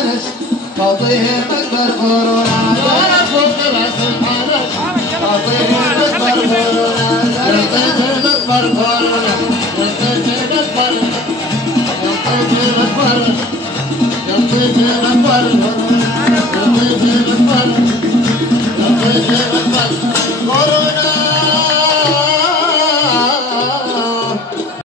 الحانس فوقيه مقبر قرونا دار فوق راس الحانس فوقيه مقبر قرونا يلطيتي مقبر قرونا يلطيتي مقبر يلطيتي مقبر يلطيتي